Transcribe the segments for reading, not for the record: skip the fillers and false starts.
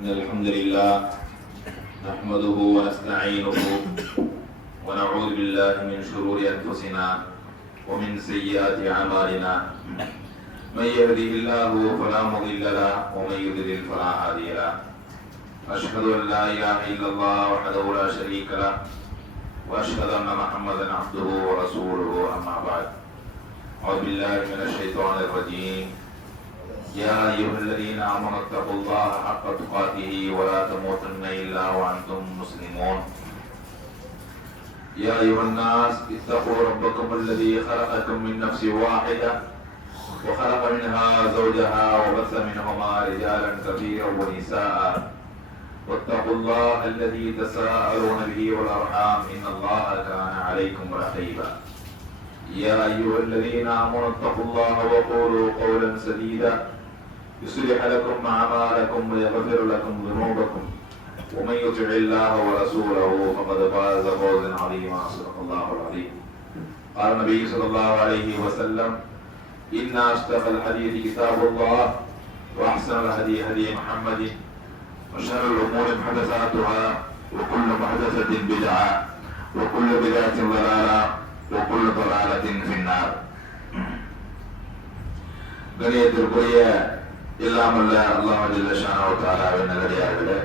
إن الحمد لله نحمده ونستعينه ونعوذ بالله من شرور أنفسنا ومن سيئات أعمالنا من يهده الله فلا مضل له ومن يضلل فلا هادي له أشهد أن لا إله إلا الله وحده لا شريك له وأشهد أن محمدا عبده ورسوله أما بعد أعوذ بالله من الشيطان الرجيم يا أيها الذين آمنوا اتقوا الله حق تقاته ولا تموتن إلا وأنتم مسلمون يا أيها الناس اتقوا ربكم الذي خلقكم من نفس واحدة وخلق منها زوجها وبث منهما رجالا كثيرا ونساء واتقوا الله الذي تساءلون به والأرحام إن الله كان عليكم رقيبا يا أيها الذين آمنوا اتقوا الله وقولوا قولا سديدا يصلح لكم أعمالكم ويغفر لكم ذنوبكم ومن يطع الله ورسوله فقد فاز فوزا عظيما صدق الله العظيم قال النبي صلى الله عليه وسلم إن أصدق الحديث كتاب الله وأحسن الهدي هدي محمد وشر الأمور محدثاتها وكل محدثة بدعة وكل بدعة ضلالة وكل ضلالة في النار. கணியத்திற்குரிய இல்லாமல்ல அல்லாஹ் ஜல்ல ஷானஹு வ தஆலாவின் நல்லடியார்களே,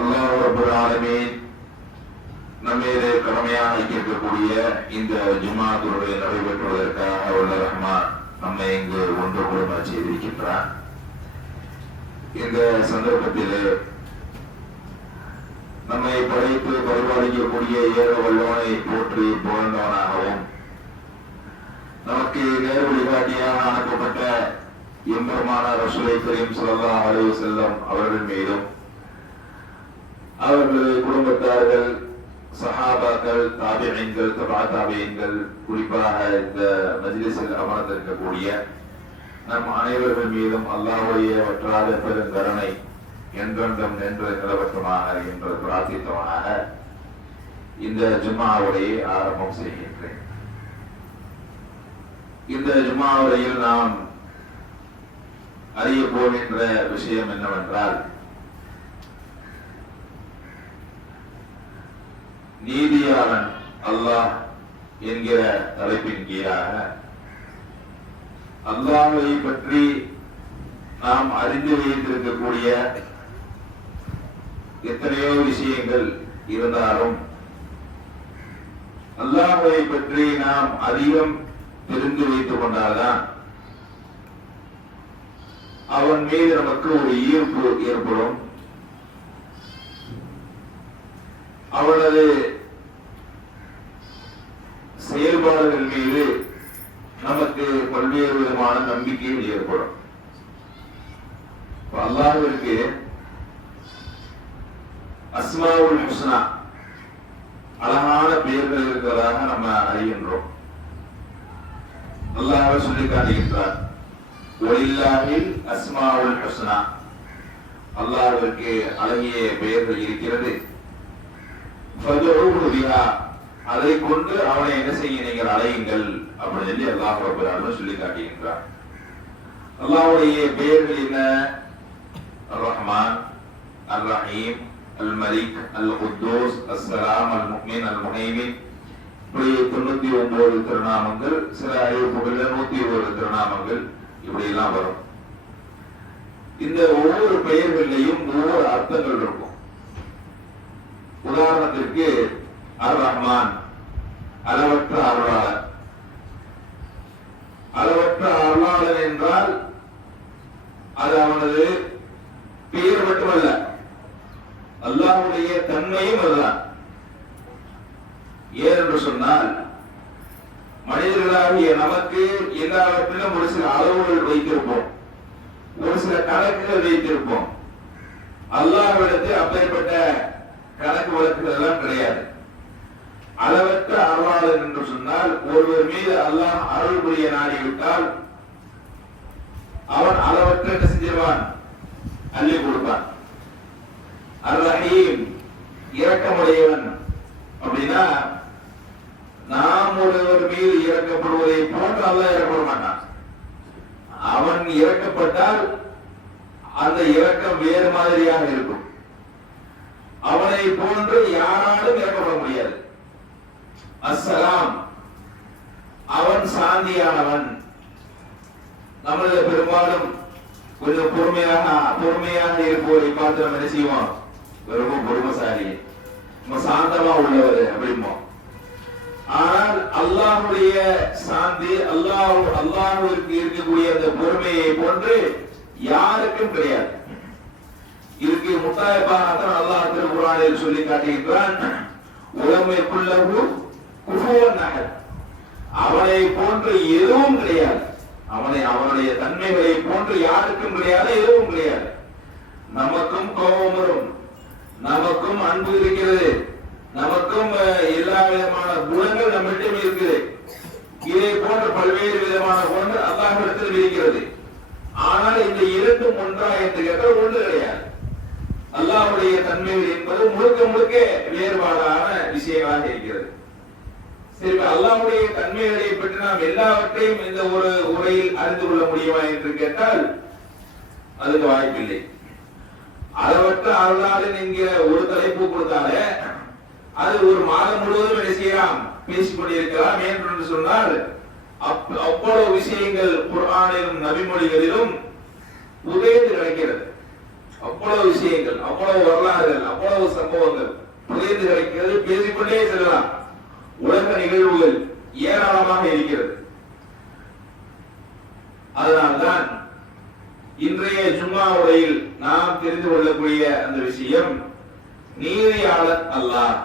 அல்லாஹ் ரப்பல் ஆலமீன் நம்மீது கடமையாக இருக்கக்கூடிய இந்த ஜும்ஆ தொழுகை நடைபெற்றுவதற்காக உள்ள ரஹ்மான் நம்மை இங்கு ஒன்று கூடமா செய்திருக்கின்றான். இந்த சந்தர்ப்பத்திலே நம்மை படைத்து பரிபாலிக்கக்கூடிய ஏக வல்லவனை போற்றி புகழ்ந்தவனாகவும் நமக்கு நேர் வழிகாட்டியாக அனுப்பப்பட்ட எம்பெருமானார் ரசூலை கரீம் ஸல்லல்லாஹு அலைஹி வஸல்லம் அவர்கள் மீதும் அவர்களது குடும்பத்தார்கள், சஹாபாக்கள், தாபிஈன்கள், தபா தாபிஈன்கள், குறிப்பாக இந்த மஜ்லிஸில் அமர்ந்திருக்கக்கூடிய நம் அனைவர்கள் மீதும் அல்லாஹ்வுடைய வற்றாத பெருங்கருணை என்றென்றும் நின்று நிலவட்டமாக என்று பிரார்த்தித்தவனாக இந்த ஜும்ஆவுரை ஆரம்பம் செய்கின்றேன். இந்த ஜும்ஆவுரையில் நாம் அறிய போகின்ற விஷயம் என்னவென்றால், நீதியாளன் அல்லாஹ் என்கிற தலைப்பின் கீழாக அல்லாஹ்வை பற்றி நாம் அறிந்து வைத்திருக்கக்கூடிய எத்தனையோ விஷயங்கள் இருந்தாலும் அல்லாஹ்வை பற்றி நாம் அதிகம் தெரிந்து வைத்துக் கொண்டால்தான் அவன் மீது நமக்கு ஒரு ஈர்ப்பு ஏற்படும். அவனது செயல்பாடுகள் மீது நமக்கு பல்வேறு விதமான நம்பிக்கைகள் ஏற்படும். அல்லாஹ்விற்கு அஸ்மாவுல் ஹுஸ்னா அழகான பெயர்கள் இருக்கிறதாக நம்ம அறிகின்றோம். அல்லாஹ் சொல்லி காட்டுகின்றார், வலில்லாஹில் அஸ்மாவுல் ஹுஸ்னா, அல்லாஹ்விற்கு அழகிய பெயர்கள் இருக்கிறது. ஃபதுஊஹு பிஹா, அதை கொண்டு அவனை என்ன செய்ய நீங்கள் அழையுங்கள் அப்படின்னு சொல்லி அல்லாஹ் ரப்பல் ஆலமீன் சொல்லி காட்டுகின்றார். அல்லாஹ்வுடைய பெயர்கள் என்ன? அர் ரஹ்மான், அர் ரஹீம், அல் மலிக், அல் குத்தூஸ், அஸ்ஸலாம், அல் முஃமின், அல் முஹைமின், இப்படி 99 திருநாமங்கள், சில அறிவிப்புகள்ல 101 திருநாமங்கள் இப்படி எல்லாம் வரும். இந்த ஒவ்வொரு பெயர்களையும் ஒவ்வொரு அர்த்தங்கள் இருக்கும். உதாரணத்திற்கு அர் ரஹ்மான், அளவற்ற அருளாளர். அளவற்ற அருளாளர் என்றால் அது அவனது பெயர் மட்டுமல்ல, அல்லாஹ்வுடைய தன்மையும் அதுதான். ஏனென்று சொன்னால், மனிதர்களாகிய நமக்கு எல்லாவற்றிலும் ஒரு சில அளவுகள் வைத்திருப்போம், ஒரு சில கணக்குகள் வைத்திருப்போம். அல்லாஹ்விடத்தில் அப்பேற்பட்ட கணக்கு வழக்குகள் எல்லாம் கிடையாது. அளவற்ற அருளாளர் என்று சொன்னால், ஒருவர் மீது அல்லாஹ் அருள் புரிய நாடிவிட்டால் அவன் அளவற்ற என்ன செஞ்சிருவான்? அள்ளி கொடுப்பான். அர் ரஹீம், இரக்கமுடையவன். அப்படின்னா நாம் ஒருவர் மீது இறக்கப்படுவதை போன்று அல்லாஹ் இறக்கப்பட மாட்டான். அவன் இறக்கப்பட்டால் அந்த இரக்கம் வேறு மாதிரியாக இருக்கும். அவனை போன்று யாராலும் இறக்கப்பட முடியாது. அஸ்ஸலாம், அவன் சாந்தியானவன். நம்மள பெரும்பாலும் கொஞ்சம் பொறுமையாக இருப்போரை பார்த்து நம்ம என்ன செய்வோம், ரொம்ப பொறுமைசாலி, நம்ம சாந்தமா உள்ளவர் அப்படிமோ. ஆனால் அல்லாஹ்வுடைய சாந்தி, அல்லாஹ்வுக்கு இருக்கக்கூடிய அந்த பொறுமையை போன்று யாருக்கும் கிடையாது. இதுக்கு முத்தாய்ப்பாகத்தான் அல்லாஹ் திருக்குர்ஆனில் சொல்லி காட்டுகிறான், உலமைக்குள்ளஹு குஃபுவன் அஹத். அவனை போன்று எதுவும் கிடையாது. அவனுடைய தன்மைகளை போன்று யாருக்கும் கிடையாது, எதுவும் கிடையாது. நமக்கும் கோபம் வரும், நமக்கும் அன்பு இருக்கிறது, நமக்கும் எல்லா விதமான குணங்கள் நம்மிடம் இருக்குது. இதை போன்ற பல்வேறு விதமான குணங்கள் அல்லாஹ்விடத்தில் இருக்கிறது. ஆனால் இந்த இரண்டும் ஒன்றா என்று கேட்டால் ஒன்று கிடையாது. அல்லாஹ்வுடைய தன்மைகள் என்பது முழுக்க முழுக்க வேறுபாடான விஷயங்களாக இருக்கிறது. சரி, அல்லாஹ்வுடைய தன்மைகளை பற்றி நாம் எல்லாவற்றையும் இந்த ஒரு உரையில் அறிந்து கொள்ள முடியுமா என்று கேட்டால் அதுக்கு வாய்ப்பில்லை. அளவற்ற அருளாளன் என்கிற ஒரு தலைப்பு கொடுத்தாலே அது ஒரு மாதம் முழுவதும் என்ன செய்யலாம், பேசிக் கொண்டிருக்கலாம். என்று சொன்னால் அவ்வளவு விஷயங்கள் குர்ஆனிலும் நபிமொழிகளிலும் புதைந்து கிடைக்கிறது. அவ்வளவு விஷயங்கள், அவ்வளவு வரலாறுகள், அவ்வளவு சம்பவங்கள் புதைந்து கிடைக்கிறது. பேசிக்கொண்டே செல்லலாம். உலக நிகழ்வுகள் ஏராளமாக இருக்கிறது. அதனால்தான் இன்றைய ஜும்மா உரையில் நாம் தெரிந்து கொள்ளக்கூடிய அந்த விஷயம் நீதியாளர் அல்லாஹ்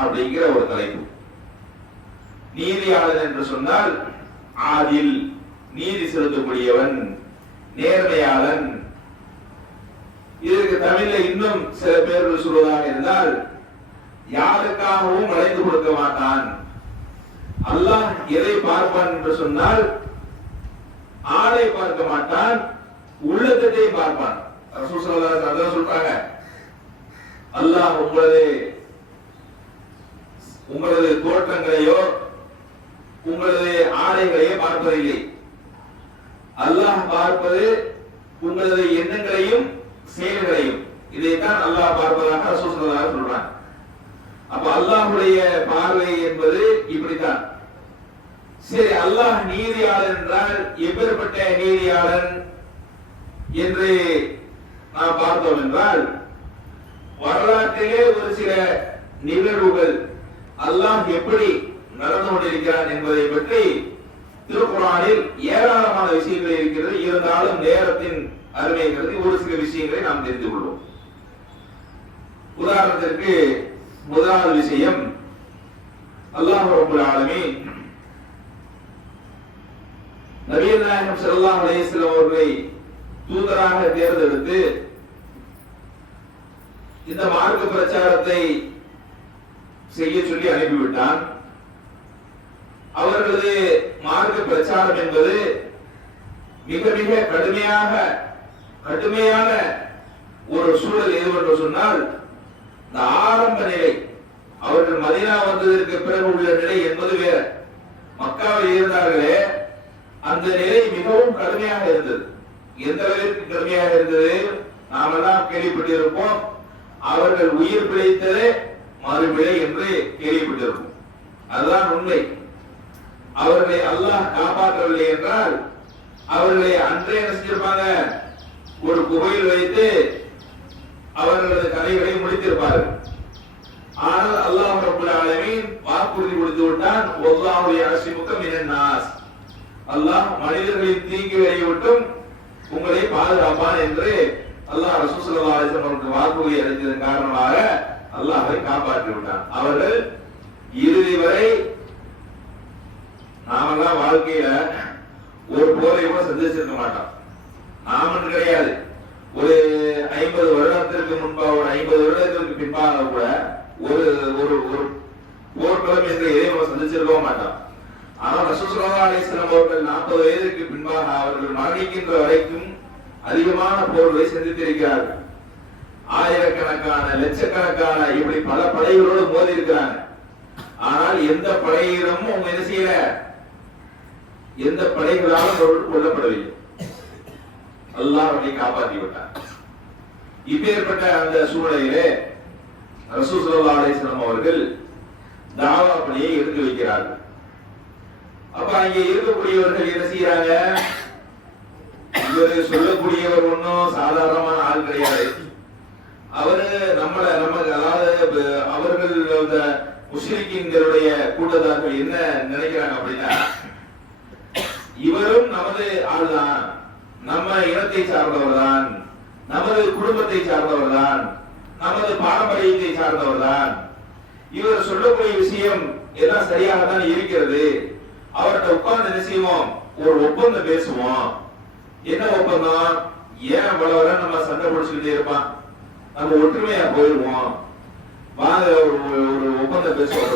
அப்படிங்கிற ஒரு தலைப்பு. நீதியாளர் என்று சொன்னால் ஆதில், நீதி செலுத்தக்கூடியவன், நேர்மையாளன். இதற்கு தமிழ்ல இன்னும் சில பேர்கள் சொல்வதாக இருந்தால் யாருக்காகவும் வளைந்து கொடுக்க மாட்டான். அல்லாஹ் எதை பார்ப்பான் என்று சொன்னால் ஆளை பார்க்க மாட்டான், உள்ளத்தை பார்ப்பான். ரசூல் ஸல்லல்லாஹு அலைஹி வஸல்லம் சொல்றாங்க, அல்லாஹ் உங்களது தோற்றங்களையோ உங்களது ஆடைகளையோ பார்ப்பதில்லை. அல்லாஹ் பார்ப்பது உங்களது எண்ணங்களையும் செயல்களையும். இதைத்தான் அல்லாஹ் பார்ப்பதாக ரசூல் ஸல்லல்லாஹு அலைஹி வஸல்லம் சொல்றாங்க. அப்ப அல்லாஹ்வுடைய பார்வை என்பது இப்படித்தான். சரி, அல்லாஹ் நீதியாளன் என்றால் எப்பேற்பட்ட நீதியாளன் என்று நாம் பார்த்தோம் என்றால், வரலாற்றிலே ஒரு சில நிகழ்வுகள் அல்லாஹ் எப்படி நடந்து கொண்டிருக்கிறான் என்பதை பற்றி திருக்குர்ஆனில் ஏராளமான விஷயங்கள் இருக்கிறது. இருந்தாலும் நேரத்தின் அருமை கருதி ஒரு சில விஷயங்களை நாம் தெரிந்து கொள்வோம். உதாரணத்திற்கு முதலாவது விஷயம், அல்லாஹ் ரப்பல் ஆலமீன் நபிகள் நாயகம் ஸல்லல்லாஹு அலைஹி வஸல்லம் அவர்களை தூதராக தேர்ந்தெடுத்து இந்த மார்க்க பிரச்சாரத்தை செய்ய சொல்லி அனுப்பிவிட்டான். அவர்களது மார்க்க பிரச்சாரம் என்பது மிக மிக கடுமையான ஒரு சூழல் எதுவென்று சொன்னால், இந்த ஆரம்ப நிலை, அவர்கள் மதீனா வந்ததற்கு பிறகு உள்ள நிலை என்பது வேற. மக்காவில் இருந்தார்களே அந்த நிலை மிகவும் கடுமையாக இருந்தது. எந்த அளவிற்கு கடுமையாக இருந்தது நாமெல்லாம் கேள்விப்பட்டிருப்போம். அவர்கள் உயிர் பிழைத்ததே மறுபிழை என்று கேள்விப்பட்டிருப்போம். அதுதான் உண்மை. அவர்களை அல்லாஹ் காப்பாற்றவில்லை என்றால் அவர்களை அன்றே என்ன செஞ்சிருப்பாங்க, ஒரு குகையில் வைத்து அவர்களது கதைகளை முடித்திருப்பார்கள். ஆனால் அல்லாஹ் ரப்பல் ஆலமீன் வாக்குறுதி கொடுத்து விட்டான், வல்லாஹு யஅஸிமுக மினன் நாஸ். அல்லாஹ் மனிதர்களின் தீங்குகளை விட்டும் உங்களை பாதுகாப்பான் என்று அல்லாஹ் ரசூல் ஸல்லல்லாஹு அலைஹி வஸல்லம் வாக்குறுதி அளித்ததன் காரணமாக அல்லாஹ்வை காப்பாற்றி விட்டான். அவர்கள் இறுதி வரை, நாமெல்லாம் வாழ்க்கையில ஒரு போரை கூட சந்திச்சிருக்க மாட்டோம். நாமன்னு கிடையாது, ஒரு 50 வருடத்திற்கு முன்பாக, ஒரு 50 வருடத்திற்கு பின்பாக கூட ஒரு ஒரு போர்க்களம் என்று எதையும் நம்ம சந்திச்சிருக்க மாட்டோம். ஆனால் ரசூல் ஸல்லல்லாஹு அலைஹி வஸல்லம் அவர்கள் 40 வயதுக்கு பின்பாக அவர்கள் மரணிக்கின்ற வரைக்கும் அதிகமான போர்களை சந்தித்திருக்கிறார்கள். ஆயிரக்கணக்கான லட்சக்கணக்கான இப்படி பல படைகளோடு மோதி இருக்கிறாங்க. ஆனால் எந்த படையிடமும் அவங்க என்ன செய்யல, எந்த படைகளாலும் கொல்லப்படவில்லை. அல்லாஹ் அவர்களை காப்பாற்றி விட்டார். இப்பேற்பட்ட அந்த சூழ்நிலையிலே ரசூல் ஸல்லல்லாஹு அலைஹி வஸல்லம் அவர்கள் தாவா பணியை எடுத்து வைக்கிறார்கள். அப்ப அங்கே இருக்கக்கூடியவர்கள் என்ன செய்யறாங்க? இவர் சொல்லக்கூடியவர் ஒன்னும் சாதாரணமான ஆள் கிடையாது. அவரு அதாவது அவர்கள் அந்த முஸ்லிம்களுடைய கூட்டத்தார்கள் என்ன நினைக்கிறாங்க அப்படின்னா, இவரும் நமது ஆள்தான், நம்ம இனத்தை சார்ந்தவர் தான், நமது குடும்பத்தை சார்ந்தவர் தான், நமது பாரம்பரியத்தை சார்ந்தவர் தான். இவர் சொல்லக்கூடிய விஷயம் எல்லாம் சரியாக தான் இருக்கிறது. அவர்கிட்ட உட்கார்ந்து என்ன செய்வோம்? ஒரு ஒப்பந்தம் பேசுவோம். என்ன ஒப்பந்தம்? ஏன் வளவர நம்ம சண்டை பிடிச்சுக்கிட்டே இருப்பான், நம்ம ஒற்றுமையா போயிடுவோம், வாங்க ஒரு ஒப்பந்தம் பேசுவோம்.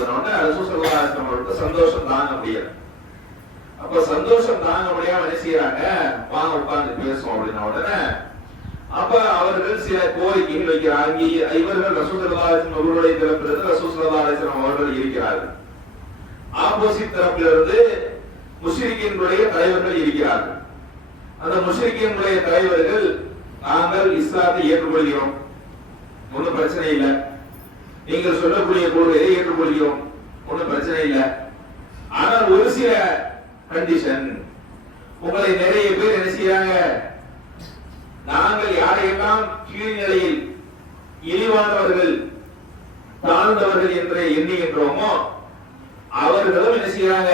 ரசூல் ஸல்லல்லாஹு அலைஹி வஸல்லம் அவருக்கு சந்தோஷம் தாங்க முடியல. அப்ப சந்தோஷம் தாங்க முடியாம என்ன செய்யறாங்க? வாங்க உட்கார்ந்து பேசுவோம் அப்படின்ன உடனே அப்ப அவர்கள் சில கோரிக்கைகள் வைக்கிறாங்க. இவர்கள் ரசூல் ஸல்லல்லாஹு அலைஹி வஸல்லம் அவர்களுடைய தரப்பிலிருந்து ரசூல் ஸல்லல்லாஹு அலைஹி வஸல்லம் அவர்கள் இருக்கிறார்கள். ஆப்போசிட் தரப்பிலிருந்து முஸ்லிம்களுடைய தலைவர்கள் இருக்கிறார்கள். அந்த முஸ்லிம்களுடைய தலைவர்கள், நாங்கள் இஸ்லாத்தை ஏற்றுக்கொள்கிறோம், ஒன்றும் பிரச்சனை இல்லை, நீங்கள் சொல்லக்கூடிய கொள்கையை ஏற்றுக்கொள்கிறோம், ஒன்றும் பிரச்சனை இல்லை. ஆனால் ஒரு சில கண்டிஷன், உங்களை நிறைய பேர் என்ன செய்யறாங்க? நாங்கள் யாரையெல்லாம் கீழ்நிலையில் இழிவானவர்கள் தாழ்ந்தவர்கள் என்று எண்ணுகின்றோமோ அவர்களும் என்ன செய்யறாங்க?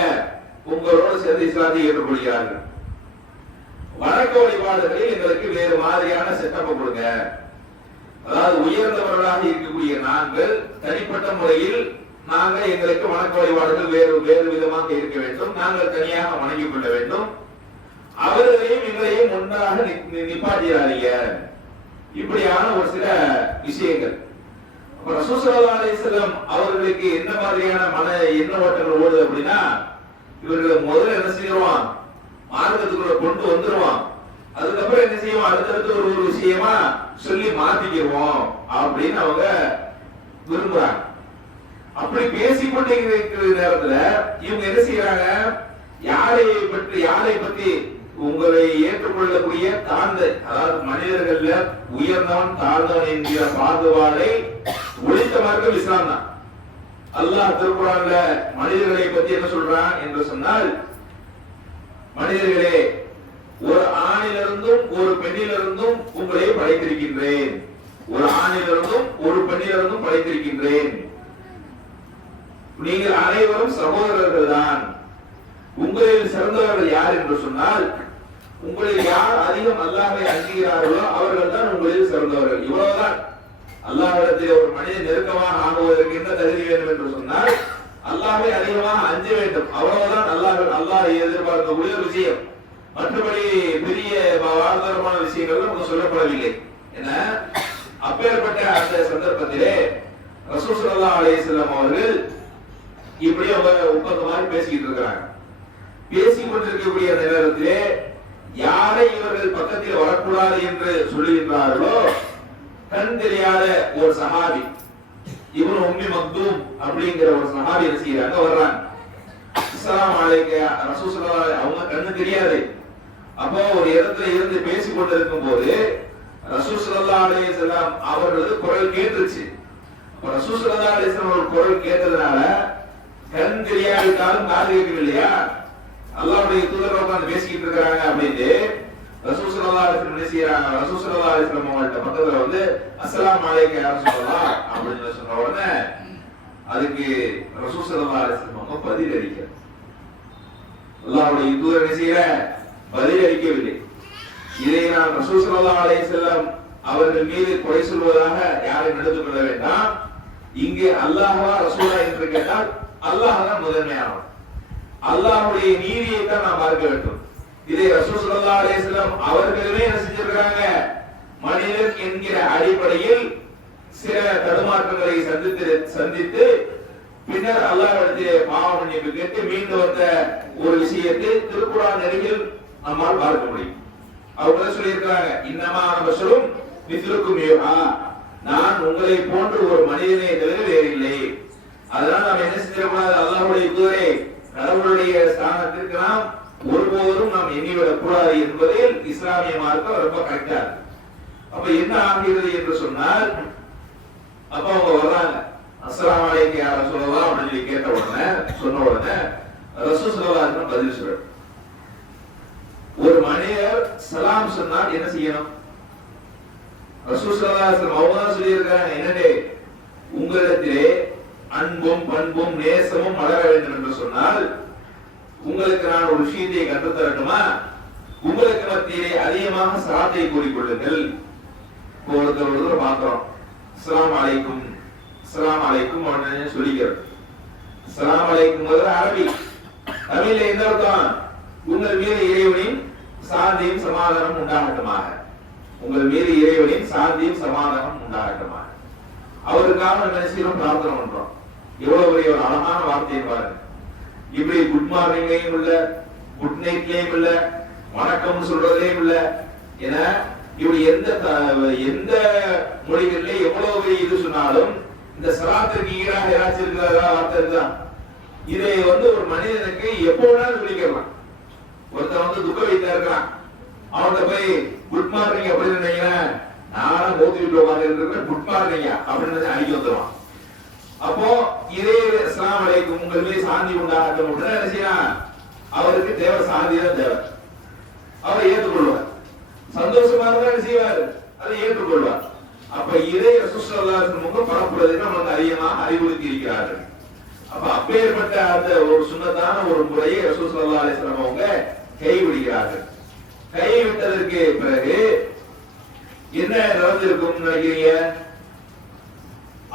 உங்களோடு சேர்ந்து இஸ்லாத்தை ஏற்றுக்கொள்கிறார்கள். வணக்க வழிபாடுகளில் எங்களுக்கு வேறு மாதிரியான செட்டப்பை கொடுங்க. அதாவது உயர்ந்தவர்களாக இருக்கக்கூடிய நாங்கள் தனிப்பட்ட முறையில் நாங்கள் எங்களுக்கு வணக்க வழிபாடுகள் வேறு விதமாக இருக்க வேண்டும், நாங்கள் தனியாக வணங்கிக் கொள்ள வேண்டும், அவர்களையும் எங்களையும் ஒன்றாக நிப்பாட்டிடாதீங்க. இப்படியான ஒரு சில விஷயங்கள். ரசூல் ஸல்லல்லாஹு அலைஹி வஸல்லம் அவர்களுக்கு என்ன மாதிரியான மன எண்ண ஓட்டங்கள் ஓடுது அப்படின்னா, இவர்களை முதல்ல என்ன செய்வான்? மார்க்கத்துக்குள்ள கொண்டு வந்துருவான். அதுக்கப்புறம் என்ன செய்வோம்? அடுத்தடுத்து ஒரு விஷயமா சொல்லி மாத்திக்கிறோம் அப்படின்னு அவங்க விரும்புறாங்க. அப்படி பேசிக்கொண்டே இருக்கிற நேரத்துல இவங்க என்ன செய்யறாங்க? யாரை பத்தி உங்களை ஏற்றுக்கொள்ளக்கூடிய தாழ்ந்த, அதாவது மனிதர்கள்ல உயர்ந்தவன் தாழ்ந்தவன் என்கிற பாகுபாடை ஒழித்த மார்க்கம் இஸ்லாம் தான். அல்லாஹ் திருக்குர்ஆன்ல மனிதர்களை பத்தி என்ன சொல்றான் என்று சொன்னால், மனிதர்களே, ஒரு ஆணிலிருந்தும் ஒரு பெண்ணிலிருந்தும் உங்களை படைத்திருக்கின்றேன், ஒரு ஆணிலிருந்தும் ஒரு பெண்ணிலிருந்தும் படைத்திருக்கின்றேன், நீங்கள் அனைவரும் சகோதரர்கள் தான். உங்களில் சிறந்தவர்கள் யார் என்று சொன்னால், உங்களில் யார் அதிகம் அல்லாஹ்வை அஞ்சுகிறார்களோ அவர்கள் தான் உங்களில் சிறந்தவர்கள். இவ்வளவுதான். அல்லாஹ்விடத்தில் ஒரு மனிதன் நெருக்கமாக ஆகுவதற்கு என்ன தகுதி வேண்டும் என்று சொன்னால், அல்லாஹ்வை அதிகமாக அஞ்ச வேண்டும். அவ்வளவுதான் அல்லாஹ் எதிர்பார்க்கக்கூடிய விஷயம். மற்றபடி பெரிய ஆதாரமான விஷயங்கள் நமக்கு சொல்லப்படவில்லை. என்ன அப்பேற்பட்ட அந்த சந்தர்ப்பத்திலே ரசூல் ஸல்லல்லாஹு அலைஹி வஸல்லம் அவர்கள் இப்படி ஒப்பந்தமாக பேசிக்கிட்டு இருக்கிறாங்க. பேசிக் கொண்டிருக்கக்கூடிய நேரத்திலே யாரை இவர்கள் பக்கத்தில் வரக்கூடாது என்று சொல்லுகின்றார்களோ, கண் தெரியாத ஒரு சஹாபி, இவன் உம்மி மக்தூம் அப்படிங்கிற ஒரு சஹாபி என்ன செய்யறாங்க? வர்றாங்க. அஸ்ஸலாமு அலைக்கும் ரசூல் ஸல்லல்லாஹு அலைஹி, அவங்க கண்ணு தெரியாது. அப்போ ஒரு இடத்துல இருந்து பேசிக் கொண்டிருக்கும் போது ரசூல் ஸல்லல்லாஹு அலைஹி வஸல்லம் அவர்களது குரல் கேட்டுருச்சு. ரசூல் ஸல்லல்லாஹு அலைஹி வஸல்லம் ஒரு குரல் கேட்டதுனால கண் தெரியாவிட்டாலும் காது கேட்கும் இல்லையா? அல்லாஹ்வுடைய தூதர் உட்கார்ந்து பேசிக்கிட்டு இருக்காங்க அப்படின்னு ரசூல் ஸல்லல்லாஹு அலைஹி வஸல்லம் என்ன செய்யறாங்க? ரசூல் ஸல்லல்லாஹு அலைஹி வஸல்லம் அவங்கள்ட்ட பக்கத்துல வந்து அஸ்ஸலாமு அலைக்கும் யா ரசூலல்லாஹ் அப்படின்னு சொன்ன உடனே அதுக்கு ரசூல் ஸல்லல்லாஹு அலைஹி வஸல்லம் அவங்க பதில் அளிக்கிறாங்க. அல்லாஹ்வுடைய தூதர் என்ன செய்யற? பதில் அளிக்கவில்லை. இதை நான் ரசூல் ஸல்லல்லாஹு அலைஹி வஸல்லம் அவர்கள் மீது குறை சொல்வதாக யாரும் எடுத்துக் கொள்ள வேண்டாம். இங்கே அல்லாஹ்வா ரசூலா என்று கேட்டால் அல்லாஹ் தான் முதன்மையானவன். அல்லாஹ்வுடைய நீதியை தான் நாம் பார்க்க வேண்டும். இதை ரசூல் ஸல்லல்லாஹு அலைஹி வஸல்லம் அவர்களுமே என்ன செஞ்சிருக்காங்க? மனிதன் என்கிற அடிப்படையில் சில தடுமாற்றங்களை சந்தித்து பின்னர் அல்லாஹ்விடத்திலே பாவ மன்னிப்பு கேட்டு மீண்டும் வந்த ஒரு விஷயத்தை திருக்குர்ஆன் நெறியில் நம்மால் பார்க்க முடியும். அவங்க சொல்லியிருக்காங்க, இன்னமா பஷரும் மிஸ்லுக்கும் யூஹா, நான் உங்களை போன்று ஒரு மனிதனை தவிர வேறு இல்லை. அதனால நாம் என்ன செஞ்சிடக்கூடாது? அல்லாஹ்வுடைய தூதரே, கடவுளுடைய ஸ்தானத்திற்கு நாம் ஒருபோதும் நாம் எண்ணிவிடக் கூடாது என்பதில் இஸ்லாமிய மார்க்கம் ரொம்ப கரெக்டா இருக்கு. அப்ப என்ன ஆகிறது என்று சொன்னால், அப்ப அவங்க வர்றாங்க, அஸ்ஸலாமு அலைக்கும் யா ரசூலல்லாஹ் அப்படின்னு சொல்லி கேட்ட உடனே சொன்ன உடனே ரசூல் ஸல்லல்லாஹு அலைஹி வஸல்லம் பதில் சொல்றார். ஒரு மனிதர் சலாம் சொன்னால் என்ன செய்யணும்? ரசூல் ஸல்லல்லாஹு அலைஹி வஸல்லம் அவங்க தான் சொல்லியிருக்காங்க, என்னடே உங்களிடத்திலே அன்பும் பண்பும் நேசமும் மலர வேண்டும் என்று சொன்னால் உங்களுக்கு நான் ஒரு விஷயத்தை கற்றுத் தரட்டுமா? உங்களுக்கு மத்தியிலே அதிகமாக சலாத்தை கூறிக்கொள்ளுங்கள். ஒருத்தர் பார்க்கிறோம், அஸ்ஸலாமு அலைக்கும் அஸ்ஸலாமு அலைக்கும் அப்படின்னு சொல்லிக்கிறோம். அஸ்ஸலாமு அலைக்கும் அரபி, தமிழ்ல எந்த அர்த்தம்? உங்கள் மீது இறைவனின் சாந்தியும் சமாதானம் உண்டாகட்டுமாக, உங்கள் மீது இறைவனின் சாந்தியும் சமாதானம் உண்டாகட்டுமாக. அவருக்காக நம்ம நிச்சயம் பிரார்த்தனை பண்றோம். எவ்வளவு பெரிய ஒரு அழகான வார்த்தையை பாருங்க. இப்படி குட் மார்னிங்லையும் இல்ல, குட் நைட்லயும் இல்ல, வணக்கம் சொல்றதுலயும் இல்ல, ஏன்னா இப்படி எந்த மொழிகள்ல எவ்வளவு பெரிய இது சொன்னாலும் இந்த சலாத்திற்கு ஈடாக ஏதாச்சும் இருக்கிறதா வார்த்தை இருக்கா? இதை ஒரு மனிதனுக்கு எப்போ வேணாலும் சொல்லிக்கலாம். ஒருத்தன் துக்க வைத்தா இருக்கான், அவன்கிட்ட போய் குட் மார்னிங் அப்படின்னு நினைக்கிறேன், நானும் மோதி விட்டு உட்கார்ந்து குட் மார்னிங் அப்படின்னு அடிக்க வந்துடுவான். அப்போ இதே அஸ்ஸலாமு அலைக்கும் உங்கள் மீது சாந்தி உண்டாகட்டும் அப்படின்னு என்ன செய்யலாம்? அவருக்கு தேவை சாந்தி தான் தேவை. அவரை ஏற்றுக்கொள்வார், சந்தோஷமா இருந்தா என்ன செய்வார்? அதை ஏற்றுக்கொள்வார். அப்ப இதே ரசூல் ஸல்லல்லாஹு அலைஹி வஸல்லம் பரப்புறதுக்கு நமக்கு அதிகமாக அறிவுறுத்தி இருக்கிறார்கள். அப்ப அப்பேற்பட்ட அந்த ஒரு சுன்னத்தான ஒரு முறையை ரசூல் ஸல்லல்லாஹு அலைஹி வஸல்லம் அவங்க கைவிடுகிறார்கள். கைவிட்டதற்கு பிறகு என்ன நடந்திருக்கும் நினைக்கிறீங்க?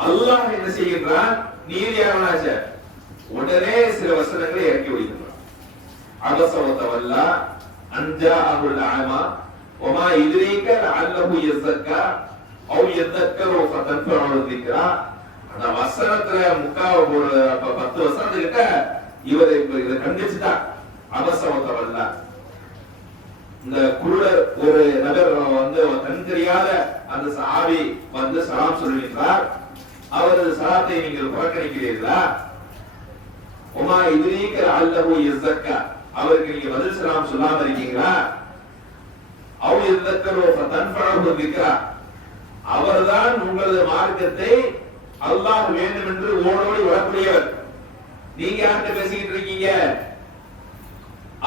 அல்லாஹ் என்ன செய்கின்றான்? நீதியாளனாச்ச உடனே சில வசனங்களை இறக்கி விடுகின்றான். அபஸ வ தவல்லா அன் ஜாஅஹுல் அமா வமா யுத்ரீக லஅல்லஹு யஸக்கா அவ் யதக்கரு ஃபதன்ஃபஅஹு ذிக்ரா. அந்த வசனத்துல முக்காவ ஒரு 10 வசனத்துக்கிட்ட இதை கண்டிச்சுட்டா. அபஸ வ தவல்லா, இந்த குருடர் ஒரு நபர் கண் தெரியாத அந்த சஹாபி சலாம் சொல்லுகின்றார். அவரது சலாத்தை நீங்கள் புறக்கணிக்கிறீர்களா? உமா யுத்ரீக லஅல்லஹு யஸக்கா, அவருக்கு நீங்க பதில் சலாம் சொல்லாம இருக்கீங்களா? அவ் யதக்கரு ஃபதன்ஃபஅஹு ذிக்ரா, அவர்தான் உங்களது மார்க்கத்தை அல்லாஹ் வேண்டும் என்று ஓடோடி வரக்கூடியவர். நீங்க யார்கிட்ட பேசிக்கிட்டு இருக்கீங்க?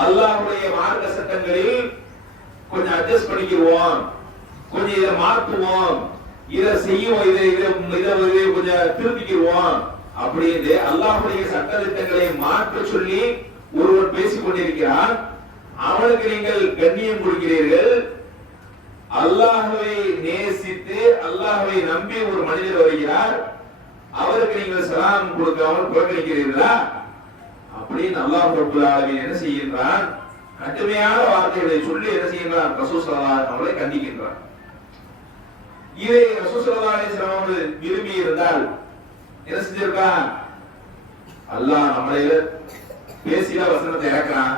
அல்லாஹ்வுடைய மார்க்க சட்டங்களில் கொஞ்சம் அட்ஜஸ்ட் பண்ணிக்குவோம், கொஞ்சம் இதை மாற்றுவோம், இதை செய்வோம், இதை கொஞ்சம் திருப்பிக்குவோம் அப்படின்னு அல்லாஹ்வுடைய சட்டத்திட்டங்களை மாற்ற சொல்லி ஒருவர் பேசிக் கொண்டிருக்கிறார். அவனுக்கு நீங்கள் கண்ணியம் கொடுக்கிறீர்கள். அல்லாஹ்வை நேசித்து அல்லாஹ்வை நம்பி ஒரு மனிதர் வருகிறார், அவருக்கு நீங்கள் சலாம் கொடுக்காமல் புறக்கணிக்கிறீர்களா? அப்படின்னு அல்லாஹ் ரப்பல் ஆலமீன் என்ன செய்கின்றான்? கடுமையான வார்த்தைகளை சொல்லி என்ன செய்கின்றான்? ரசூல் ஸல்லல்லாஹு அலைஹி வஸல்லம் அவர்களை கண்டிக்கின்றான். இதை ரசூல் ஸல்லல்லாஹு அலைஹி வஸல்லம் அவர்கள் விரும்பி இருந்தால் என்ன செஞ்சிருக்கான்? அல்லாஹ் நம்மளை பேசிய வசனத்தை இறக்குறான்,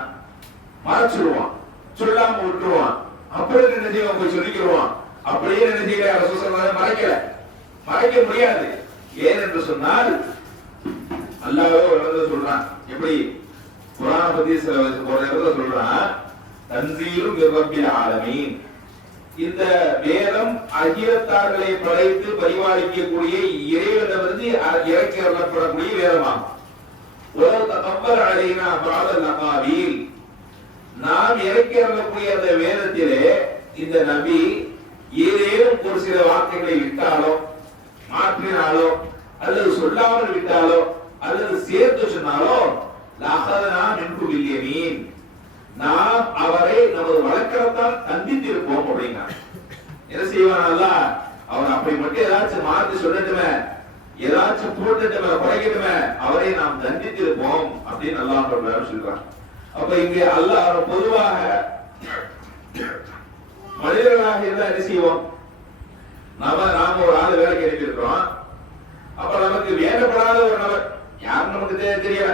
மறைச்சிடுவான், சொல்லாம விட்டுருவான், அப்படியே என்ன செய்வான்? போய் சொல்லிக்கிடுவான். அப்படியே என்ன செய்யல? ரசூல் ஸல்லல்லாஹு அலைஹி வஸல்லம் மறைக்க முடியாது. ஏன் என்று சொன்னால் அல்லாஹ்வே ஒரு இடத்துல சொல்றான். எப்படி குர்ஆன் பத்தி சில ஒரு இடத்துல சொல்றான், தன்சீலும் மிர் ரப்பில் ஆலமீன், இந்த வேதம் அகிலத்தார்களை படைத்து பரிபாலிக்கக்கூடிய இறைவனிடமிருந்து இறக்கி வரப்படக்கூடிய வேதமாகும். ஒரு தகப்பல் அலைனா பாதல் நகாவில், நாம் இறக்கி வரக்கூடிய அந்த வேதத்திலே இந்த நபி ஏதேனும் ஒரு சில வார்த்தைகளை விட்டாலோ மாற்றினாலோ அல்லது சொல்லாமல் விட்டாலோ அல்லது சேர்த்து சொன்னாலோ லஹதனா மின்கு பில்யமீன், நாம் அவரை நமது வழக்கத்தால் தண்டித்திருப்போம் அப்படின்னா. என்ன செய்வான் அல்லாஹ்? அவன் அப்படி மட்டும் ஏதாச்சும் மாற்றி சொல்லட்டுமே, ஏதாச்சும் போட்டுட்டுமே, குறைக்கட்டுமே, அவரை நாம் தண்டித்திருப்போம் அப்படின்னு அல்லாஹ் சொல்றான். அப்ப இங்கே அல்லாஹ் பொதுவாக மனிதர்களாக இருந்தா என்ன செய்வோம்? நாம ஒரு ஆளு வேலைக்கு அனுப்பியிருக்கிறோம். அப்ப நமக்கு வேண்டப்படாத ஒரு நபர் யாரும் நமக்கு தெரியல,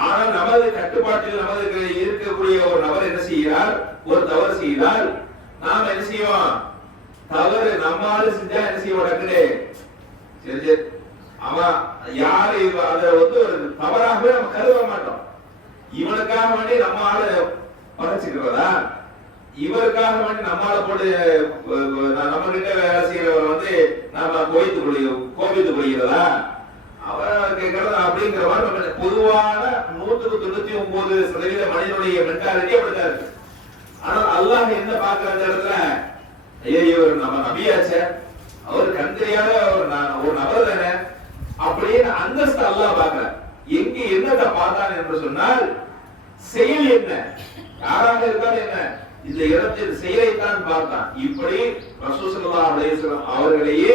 ஆனால் நமது கட்டுப்பாட்டில் நமக்கு இருக்கக்கூடிய ஒரு நபர் என்ன செய்கிறார்? ஒரு தவறு செய்தால் நாம என்ன செய்வோம்? தவறு நம்மால செஞ்சா என்ன செய்வோம்? டக்குனே சரி சரி அவன் யாரு அதை ஒரு தவறாகவே நம்ம கருத மாட்டோம். இவனுக்காக வேண்டி நம்ம ஆளு படைச்சுக்கிறதா? இவருக்காக வேண்டி நம்மால போட்டு நம்ம கிட்ட வேலை செய்யறவர் வந்து நாம கோபித்துக் கொள்கிறதா அவர் கேட்கறது அப்படிங்கிற மாதிரி பொதுவான 199% மனிதனுடைய மென்டாலிட்டி அப்படித்தான் இருக்கு. ஆனால் அல்லாஹ் என்ன பார்க்கிற அந்த இடத்துல, ஐயோ இவர் நம்ம நபியாச்ச, அவர் கண் தெரியாத ஒரு நபர் தானே அப்படின்னு அந்தஸ்து அல்லாஹ் பார்க்கல. எங்க என்னத்தை பார்த்தான் என்று சொன்னால் செயல் என்ன, யாராக இருந்தாலும் என்ன, இந்த இடத்தில் செயலைத்தான் பார்த்தான். இப்படி ரசூல் ஸல்லல்லாஹு அலைஹி வஸல்லம் அவர்களையே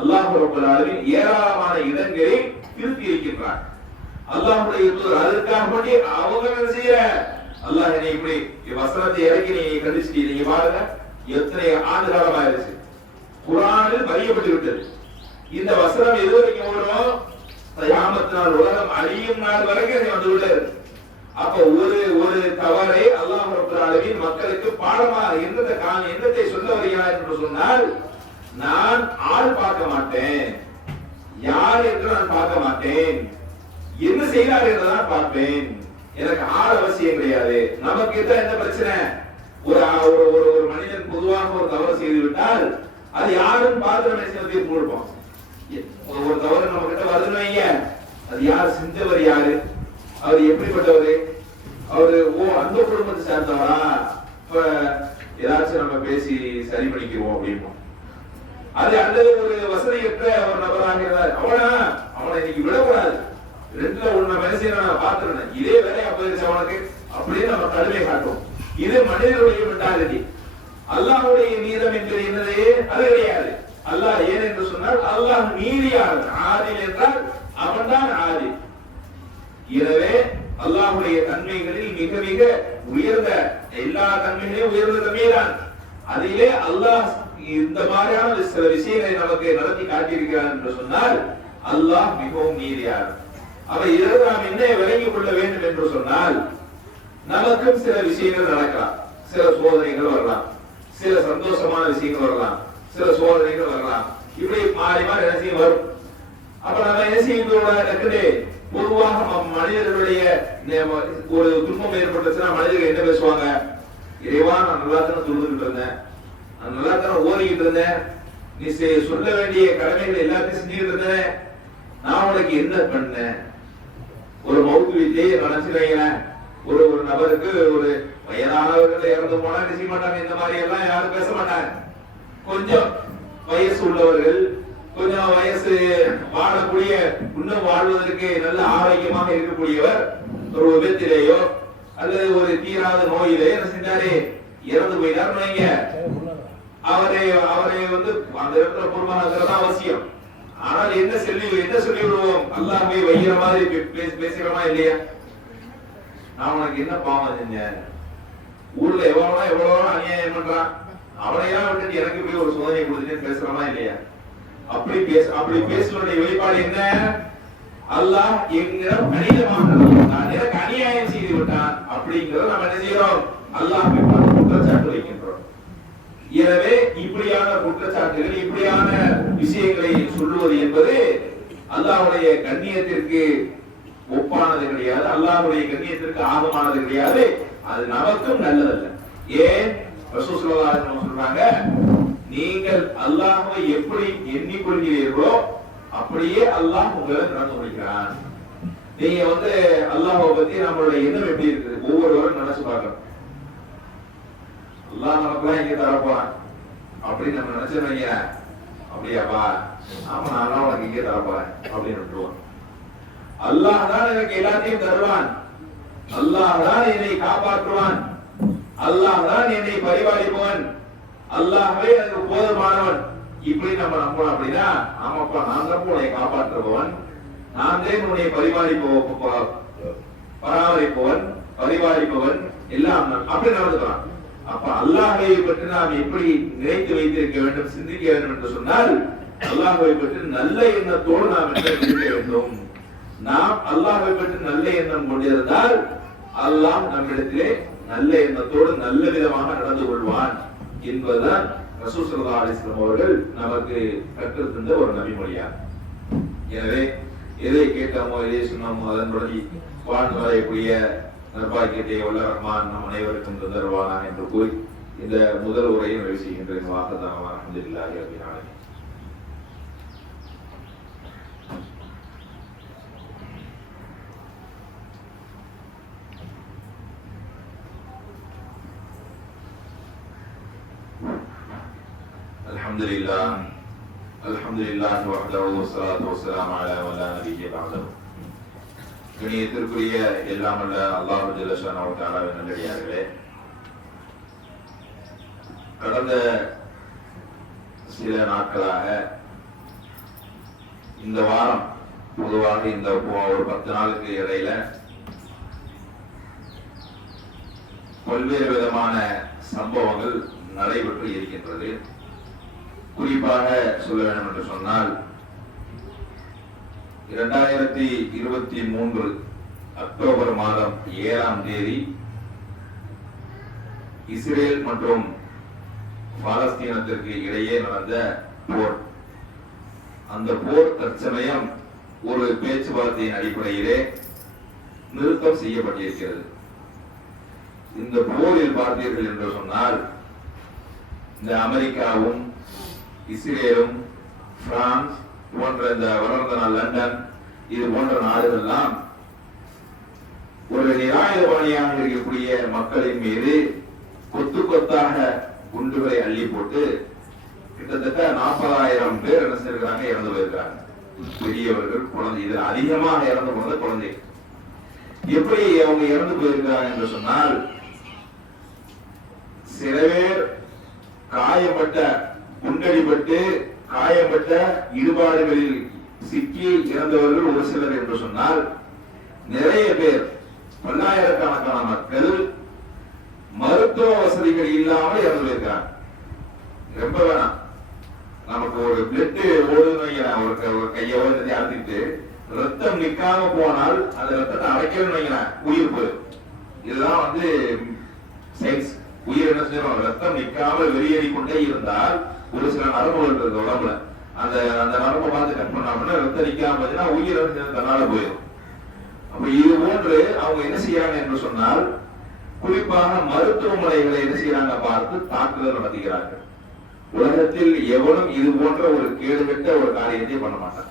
அல்லாஹ் ரப்பல் ஆலமீன் ஏராளமான இடங்களில் திருத்தி இருக்கின்றார். அல்லாஹ்வுடைய அதற்காக வேண்டி அவங்க என்ன செய்யற, அல்லாஹ் என்னை இப்படி வசனத்தை இறக்கி நீங்க கண்டிச்சிட்டீங்க. நீங்க பாருங்க எத்தனை ஆண்டு காலம் ஆயிருச்சு, குர்ஆனில் பதியப்பட்டு விட்டது. இந்த வசனம் எது வரைக்கும் வரும், கியாமத் நாள் உலகம் அழியும் நாள் வரைக்கும் வந்து விடாது. அப்ப ஒரு தவறை அல்லாஹ் ரப்பல் ஆலமீன் மக்களுக்கு பாடமா என்னத்தை சொல்ல வருகிறார் என்று சொன்னால், நான் ஆள் பார்க்க மாட்டேன், யார் என்று நான் பார்க்க மாட்டேன், என்ன செய்கிறார் என்றுதான் பார்ப்பேன், எனக்கு ஆள் அவசியம் கிடையாது. நமக்கு என்ன பிரச்சனை, ஒரு மனிதன் பொதுவாக ஒரு தவறு செய்து விட்டால் அது யாரும் பார்த்து நம்ம தீர்ப்பு கொடுப்போம். ஒரு தவறு நம்ம கிட்ட வருதுன்னு வைங்க, அது யார் செஞ்சவர், யாரு, அவர் எப்படிப்பட்டவரு, அவரு அந்த குடும்பத்தை சேர்ந்தவரா, இப்ப ஏதாச்சும் நம்ம பேசி சரி பண்ணிக்குவோம் அப்படிமோ. அது அல்லது ஒரு வசதியற்ற ஒரு நபராக இருந்தார், அவனை இன்னைக்கு விடக்கூடாது, ரெண்டுல ஒண்ணு வேலை செய்ய நான் பாத்துறேன், இதே வேலையா போயிருச்சு அவனுக்கு அப்படின்னு நம்ம கடுமை காட்டுவோம். இது மனிதனுடைய மென்டாலிட்டி. அல்லாஹ்வுடைய நீதம் என்பது என்னது, அது கிடையாது. அல்லாஹ் ஏன் என்று சொன்னால் அல்லாஹ் நீதியாளர், ஆதில் என்றால் அவன்தான் ஆதி. எனவே அல்லாஹ்வுடைய தன்மைகளில் மிக மிக உயர்ந்த, எல்லா தன்மைகளையும் உயர்ந்த தன்மைதான். அதிலே அல்லாஹ் இந்த மாதிரியான சில விஷயங்களை நமக்கு நடத்தி காட்டியிருக்கிறார் என்று சொன்னால் அல்லாஹ் மிகவும் நீதியாளர். அவை இதற்கு நாம் என்ன விளங்கிக் கொள்ள வேண்டும் என்று சொன்னால், நமக்கும் சில விஷயங்கள் நடக்கலாம், சில சோதனைகள் வரலாம், சில சந்தோஷமான விஷயங்கள் வரலாம், சில சோதனைகள் வரலாம், இப்படி மாறி மாறி என்ன செய்ய வரும். அப்ப நம்ம என்ன செய்ய, பொதுவாக மனிதர்களுடைய ஒரு துன்பம் ஏற்பட்டுச்சுன்னா மனிதர்கள் என்ன பேசுவாங்க, இறைவா நான் நல்லா தானே தொழுதுகிட்டு இருந்தேன், நான் நல்லா தானே ஓடிக்கிட்டு இருந்தேன், நீ சொல்ல வேண்டிய கடமைகள் எல்லாத்தையும் செஞ்சுக்கிட்டு இருந்தேன், நான் உனக்கு என்ன பண்ணேன். ஒரு மௌத்து வீட்டே நினைச்சுக்கிறீங்களேன், ஒரு நபருக்கு ஒரு வயதானவர்கள் இறந்து போனா செய்ய மாட்டாங்க, இந்த மாதிரி எல்லாம் யாரும் பேச மாட்டாங்க. கொஞ்சம் வயசு உள்ளவர்கள், கொஞ்சம் வயசு வாழக்கூடிய, இன்னும் வாழ்வதற்கு நல்ல ஆரோக்கியமாக இருக்கக்கூடியவர் ஒரு விபத்திலேயோ அல்லது ஒரு தீராத நோயிலே என்ன செஞ்சாரு, இறந்து போயிட்டார் வைங்க, அவரை வந்து அந்த இடத்துல பொறுப்பாக அவசியம். ஆனால் என்ன சொல்லி விடுவோம், அல்லாஹ்வை வைக்கிற மாதிரி பேசுகிறோமா இல்லையா, நான் உனக்கு என்ன பாவம் செஞ்சேன், ஊர்ல எவ்வளவு அநியாயம் பண்றான், அவனையெல்லாம் விட்டுட்டு எனக்கு போய் ஒரு சோதனை கொடுத்துட்டு பேசுறோமா இல்லையா. அப்படி பேசுவதனுடைய வெளிப்பாடு என்ன, அல்லாஹ் எங்களிடம் கணிதமாக நடந்தான், எனக்கு அநியாயம் செய்து விட்டான் அப்படிங்கிறத நம்ம என்ன செய்யறோம், அல்லாஹ்வை பார்த்து குற்றச்சாட்டு வைக்கின்றோம். எனவே இப்படியான குற்றச்சாட்டுகள், இப்படியான விஷயங்களை சொல்லுவது என்பது அல்லாஹ்வுடைய கண்ணியத்திற்கு ஒப்பானது கிடையாது, அல்லாஹ்வுடைய கண்ணியத்திற்கு ஆகமானது கிடையாது, அது நமக்கும் நல்லதல்ல. ஏன் ரசூல் ஸல்லல்லாஹு அலைஹி வஸல்லம் சொல்றாங்க, நீங்கள் அல்லாஹ்வை எப்படி எண்ணிக்கொள்கிறீர்களோ அப்படியே அல்லாஹ் உங்களை நடந்து கொள்கிறான். நீங்க அல்லாஹ்வை பத்தி நம்மளுடைய எண்ணம் எப்படி இருக்குது ஒவ்வொருவரும் நினைச்சு பார்க்கணும். அல்லாஹ் நமக்குலாம் இங்க தரப்போறான் அப்படின்னு நம்ம நினைச்சிருவீங்க, அப்படியாப்பா, ஆமா நான் உனக்கு இங்கே தரப்போறேன் அப்படின்னு விட்டுருவோம். அல்லாஹ் தான் எனக்கு எல்லாத்தையும் தருவான், அல்லாஹ் தான் என்னை காப்பாற்றுவான், அல்லாஹ் தான் என்னை பரிபாலிப்பவன், அல்லாஹ்வே எனக்கு போதுமானவன், இப்படி நம்ம நம்பணும். அப்படின்னா ஆமாப்பா நான் தான் உன்னை காப்பாற்றுபவன், நான் தான் உன்னை பராமரிப்பவன், பரிபாலிப்பவன் எல்லாம் அப்படி நடந்துக்கலாம். அப்ப அல்லாஹ்வை பற்றி நாம் எப்படி நினைத்து வைத்திருக்க வேண்டும், சிந்திக்க வேண்டும் என்று சொன்னால், அல்லாஹ்வை பற்றி நல்ல எண்ணத்தோடு நாம் இருக்க வேண்டும். நாம் அல்லாஹ்வை பற்றி நல்ல எண்ணம் கொண்டிருந்தால் அல்லாஹ் நம்மிடத்திலே நல்ல எண்ணத்தோடு நல்ல விதமாக நடந்து கொள்வான் என்பதுதான் ரசூல் ஸல்லல்லாஹு அலைஹி வஸல்லம் அவர்கள் நமக்கு கற்றுத் தந்த ஒரு நபிமொழியா. எனவே எதை கேட்டோமோ எதை சொன்னோமோ அதன்படி வாழ்ந்து வரையக்கூடிய நற்பாக்கியத்தை வல்ல ரஹ்மான் நம் அனைவருக்கும் தந்தருவானாக என்று கூறி இந்த முதல் உரையை நிறைவு செய்கின்றேன். வாஹதானா அல்ஹம்துலில்லாஹி ரப்பில் ஆலமீன். அல்ஹம்துலில்லாஹி வஹ்தஹு வஸ்ஸலாத்து வஸ்ஸலாமு அலா மன் லா நபிய்ய பஅதஹு. கணியத்திற்குரிய எல்லாம் வல்ல அல்லாஹ் ஜல்ல ஷானஹு வ தஆலாவின் நல்லடியார்களே, கடந்த சில நாட்களாக இந்த வாரம் பொதுவாக இந்த ஒரு 10 நாளுக்கு இடையில பல்வேறு விதமான சம்பவங்கள் நடைபெற்று இருக்கின்றது. குறிப்பாக சொல்ல வேண்டும் என்று சொன்னால் 2023 அக்டோபர் மாதம் 7ஆம் தேதி இஸ்ரேல் மற்றும் பாலஸ்தீனத்திற்கு இடையே நடந்த போர். அந்த போர் தற்சமயம் ஒரு பேச்சுவார்த்தையின் அடிப்படையிலே நிறுத்தம் செய்யப்பட்டிருக்கிறது. இந்த போரில் பார்த்தீர்கள் என்று சொன்னால் இந்த அமெரிக்காவும் இஸ்ரேலும் பிரான்ஸ் போன்ற இந்த வளர்ந்த நாள் லண்டன் இது போன்ற நாடுகள்லாம் ஒரு நிராயுதபாணியாக இருக்கக்கூடிய மக்களின் மீது கொத்து கொத்தாக குண்டுகளை அள்ளி போட்டு கிட்டத்தட்ட 40,000 பேர் என்ன செய்யறாங்க, இறந்து போயிருக்கிறாங்க. பெரியவர்கள், குழந்தை, இதில் அதிகமாக இறந்து போனது குழந்தை. எப்படி அவங்க இறந்து போயிருக்கிறாங்க என்று சொன்னால், சில பேர் காயப்பட்ட, குண்டடிப்பட்டு காயப்பட்ட ஈடுபாடுகளில் சிக்கி இறந்தவர்கள் ஒரு சிலர் என்று சொன்னால், நிறைய பேர், பல்லாயிரக்கணக்கான மக்கள் மருத்துவ வசதிகள் இல்லாமல் இறந்து போயிருக்கிறாங்க. ரொம்ப வேணாம், நமக்கு ஒரு பிளட் ஓடுன்னு ஒரு கையை அறுத்திட்டு ரத்தம் நிக்காம போனால் அந்த ரத்தத்தை அடைக்கணும்னு வைங்களேன், உயிர் போயிடும். இதுதான் சயின்ஸ். உயிர் என்ன செய்யணும், ரத்தம் நிக்காமல் வெளியேறி கொண்டே இருந்தால் ஒரு சில நரம்புகள் இருக்கு உடம்புல, அந்த நரம்பை பார்த்து கட் பண்ணாமன்னா ரத்தம் நிக்காம போச்சுன்னா உயிர் தன்னால போயிடும். அப்ப இது போன்று அவங்க என்ன செய்யறாங்க என்று சொன்னால், குறிப்பாக மருத்துவமனைகளை என்ன செய்யறாங்க பார்த்து தாக்குதல் நடத்துகிறார்கள். உலகத்தில் எவனும் இது போன்ற ஒரு கேடுகட்ட ஒரு காரியத்தை பண்ண மாட்டான்.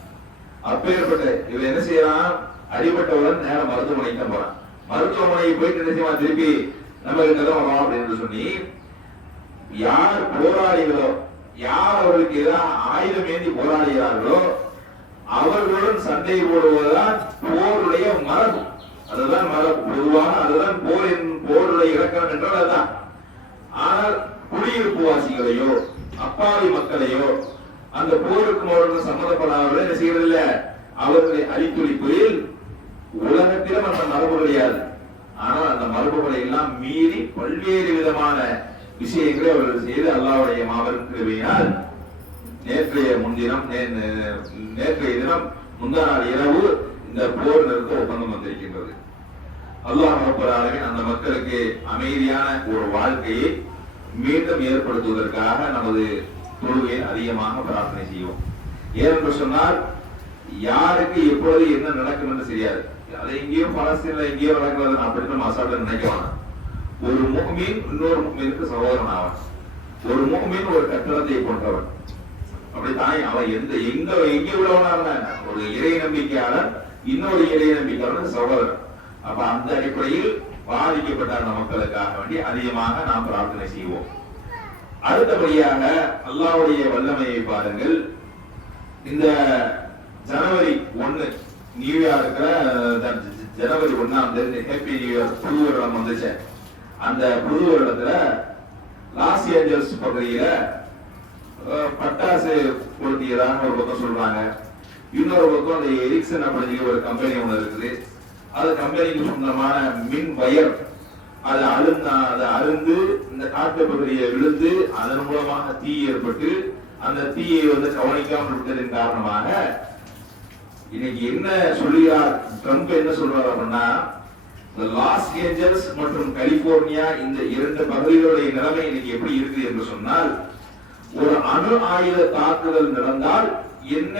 அப்பேற்பட்ட இவன் என்ன செய்யறான், அடிபட்டவுடன் நேரம் மருத்துவமனைக்கு தான் போறான். மருத்துவமனைக்கு போயிட்டு என்ன செய்வான், திருப்பி நம்ம கிட்டதான் வரோம் அப்படின்னு சொல்லி யார் போராளிகளோ, யார் அவர்களுக்கு ஏதாவது ஆயுதம் ஏந்தி போராடுகிறார்களோ அவர்களுடன் சண்டை போடுவதுதான் போருடைய மரபு. அதுதான் மரபு. பொதுவாக அதுதான் போருடைய இலக்கணம் என்றால் அதுதான். ஆனால் குடியிருப்பு வாசிகளையோ அப்பாவி மக்களையோ அந்த போருக்கு அவர்கள் சம்மந்தப்படாதவர்கள் என்ன செய்யறதில்ல, அவர்களை அழித்துளிப்பதில் உலகத்திலும் அந்த மரபு கிடையாது. ஆனால் அந்த மரபுகளை எல்லாம் மீறி பல்வேறு விதமான விஷயங்களை அவர்கள் செய்து அல்லாஹ்வுடைய மாபெரும் கிருபையினால் நேற்றைய தினம் முந்தா நாள் இரவு இந்த போர் நிறுத்த ஒப்பந்தம் வந்திருக்கின்றது. அல்லாஹ் ரப்பல் ஆலமீன் அந்த மக்களுக்கு அமைதியான ஒரு வாழ்க்கையை மீண்டும் ஏற்படுத்துவதற்காக நமது தொழுகையை அதிகமாக பிரார்த்தனை செய்வோம். ஏனென்று சொன்னால் யாருக்கு எப்பொழுது என்ன நடக்கும் என்று தெரியாது. அதை எங்கேயோ பலஸ்தீன்ல எங்கேயோ நடக்கிறது அப்படின்னு நம்ம அசால்ட்டா நினைக்கலாம். ஒரு முஃமின் இன்னொரு முஃமினுக்கு சகோதரன் ஆவான். ஒரு முஃமின் ஒரு கட்டடத்தை போன்றவன். அப்படித்தான் அவன் எங்கே உள்ளவனாக ஒரு இறை நம்பிக்கையாளர் இன்னொரு இறை நம்பிக்கையாளர் சகோதரன். அப்ப அந்த அடிப்படையில் பாதிக்கப்பட்ட அந்த மக்களுக்காக வேண்டி அதிகமாக நாம் பிரார்த்தனை செய்வோம். அடுத்தபடியாக அல்லாஹ்வுடைய வல்லமையை பாருங்கள். இந்த ஜனவரி 1 நியூயார்க்ல ஜனவரி 1ஆம் தேதி ஹேப்பி நியூ இயர் புது வருடம் வந்துச்சு. அந்த புது வருடத்துல லாஸ் ஏஞ்சல்ஸ் பகுதியில பட்டாசு கொளுத்தியதாக ஒரு பக்கம் சொல்றாங்க. இன்னொரு பக்கம் அந்த எரிக்சன் அப்படின்னு ஒரு கம்பெனி ஒண்ணு இருக்குது. அது கம்பெனிக்கு சொந்தமான மின் வயர் அதை அருந்து இந்த காட்டு பகுதியை விழுந்து அதன் மூலமாக தீ ஏற்பட்டு அந்த தீயை கவனிக்காமல் விட்டதன் காரணமாக இன்னைக்கு என்ன சொல்லுகிறார் ட்ரம்ப், என்ன சொல்றாரு அப்படின்னா, லாஸ் ஏஞ்சல்ஸ் மற்றும் கலிபோர்னியா இந்த 2 பகுதிகளுடைய நிலைமை இன்னைக்கு எப்படி இருக்கு என்று சொன்னால், ஒரு அணு ஆயுத தாக்குதல் நடந்தால் என்ன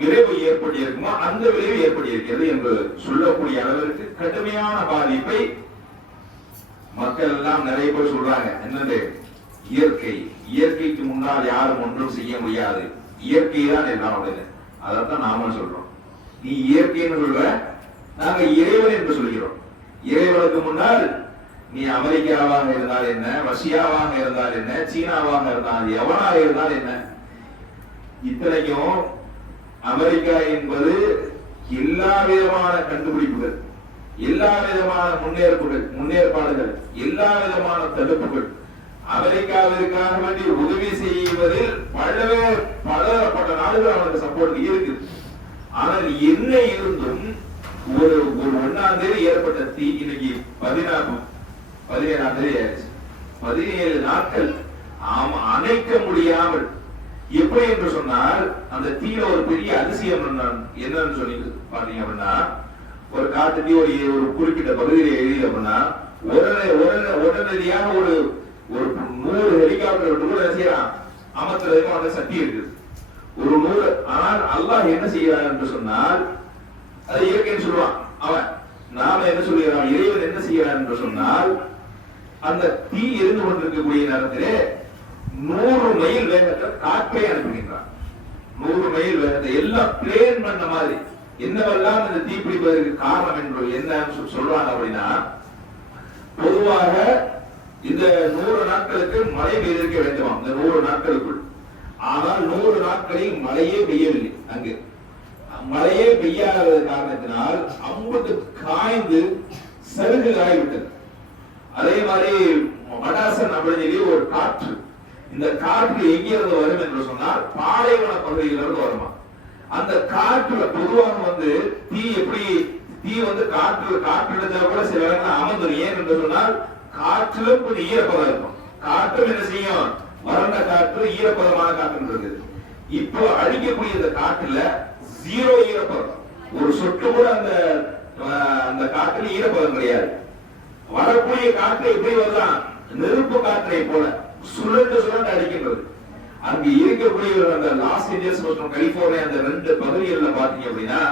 விளைவு ஏற்பட்டிருக்குமோ அந்த விளைவு ஏற்பட்டிருக்கிறது என்று சொல்லக்கூடிய அளவிற்கு கடுமையான பாதிப்பை மக்கள் எல்லாம் நிறைய பேர் சொல்றாங்க என்னது இயற்கை, இயற்கைக்கு முன்னால் யாரும் ஒன்றும் செய்ய முடியாது, இயற்கை தான் எல்லாம் அப்படின்னு. அதான் நாம சொல்றோம். நீ இயற்கைன்னு சொல்ற, நாங்க இறைவன் என்று சொல்கிறோம். இறைவனுக்கு முன்னால் நீ அமெரிக்காவாக இருந்தால் என்ன, ரஷ்யாவாக இருந்தால் என்ன, சீனாவாக இருந்தால் எவனாக இருந்தால் என்ன, இத்தனைக்கும் அமெரிக்கா என்பது எல்லா விதமான கண்டுபிடிப்புகள், எல்லா விதமான முன்னேற்பாடுகள், எல்லா விதமான தடுப்புகள், அமெரிக்காவிற்காக வேண்டி உதவி செய்வதில் பலதரப்பட்ட நாடுகள் அவனுக்கு சப்போர்ட் இருக்குது. ஆனால் என்ன இருந்தும் ஒரு 1ஆம் தேதி ஏற்பட்ட தீ இன்னைக்கு 17ஆம் தேதி ஆயிடுச்சு. 17 நாட்கள் அணைக்க முடியாமல், எப்படி என்று சொன்னால் அந்த தீல ஒரு பெரிய அதிசயம் என்னன்னு சொல்லி பாத்தீங்க அப்படின்னா, ஒரு காட்டுத்தீ ஒரு குறிப்பிட்ட பகுதியில் எழுதி அப்படின்னா உடனடியாக ஒரு 100 ஹெலிகாப்டர் கூட செய்யறான், அமர்த்துறதுக்கு அந்த சக்தி இருக்குது. ஒரு 100. ஆனால் அல்லாஹ் என்ன செய்யறான் என்று சொன்னால், அது இயற்கைன்னு சொல்லுவான் அவன். நாம என்ன சொல்லுகிறான், இறைவன் என்ன செய்யறான் என்று சொன்னால், அந்த தீ எரிந்து கொண்டிருக்கக்கூடிய நேரத்திலே 100 மைல் வேகத்தில் காற்றை அனுப்புகின்றான். 100 மைல் வேகத்தை எல்லாம் பிளேன் பண்ண மாதிரி. என்னவெல்லாம் இந்த தீ பிடிப்பதற்கு காரணம் என்று என்ன சொல்றாங்க அப்படின்னா, பொதுவாக இந்த 100 நாட்களுக்கு மழை பெய்திருக்க வேண்டுமா, இந்த 100 நாட்களுக்குள். ஆனால் 100 நாட்களில் மழையே பெய்யவில்லை. அங்கு மழையே பெய்யாத காரணத்தினால் அம்புட்டு காய்ந்து சருகு ஆகிவிட்டது. அதே மாதிரி மடாசன் அப்படின்னு ஒரு காற்று, இந்த காற்று எங்கிருந்து வரும் என்று சொன்னால் பாலைவன பகுதியிலிருந்து வருமா. அந்த காற்றுல பொதுவாக தீ எப்படி தீ காற்றிடத்துல கூட சில இடங்கள் அமர்ந்துடும். ஏன் என்று சொன்னால் காற்றிலும் கொஞ்சம் ஈரப்பதம் இருக்கும். காற்றும் என்ன செய்யும், வறண்ட காற்று ஈரப்பதமான காற்று இருக்குது. இப்போ அடிக்கக்கூடிய இந்த காற்றுல 0 ஈரப்பதம், ஒரு சொட்டு கூட அந்த காற்றில் ஈரப்பதம் கிடையாது. வரக்கூடிய காற்று எப்படி வருதான், நெருப்பு காற்றை போல சுழண்டு அடிக்கின்றது. அங்கு இருக்கக்கூடிய அந்த லாஸ் ஏஞ்சல்ஸ் மற்றும் கலிபோர்னியா அந்த 2 பகுதிகளில் பாத்தீங்க அப்படின்னா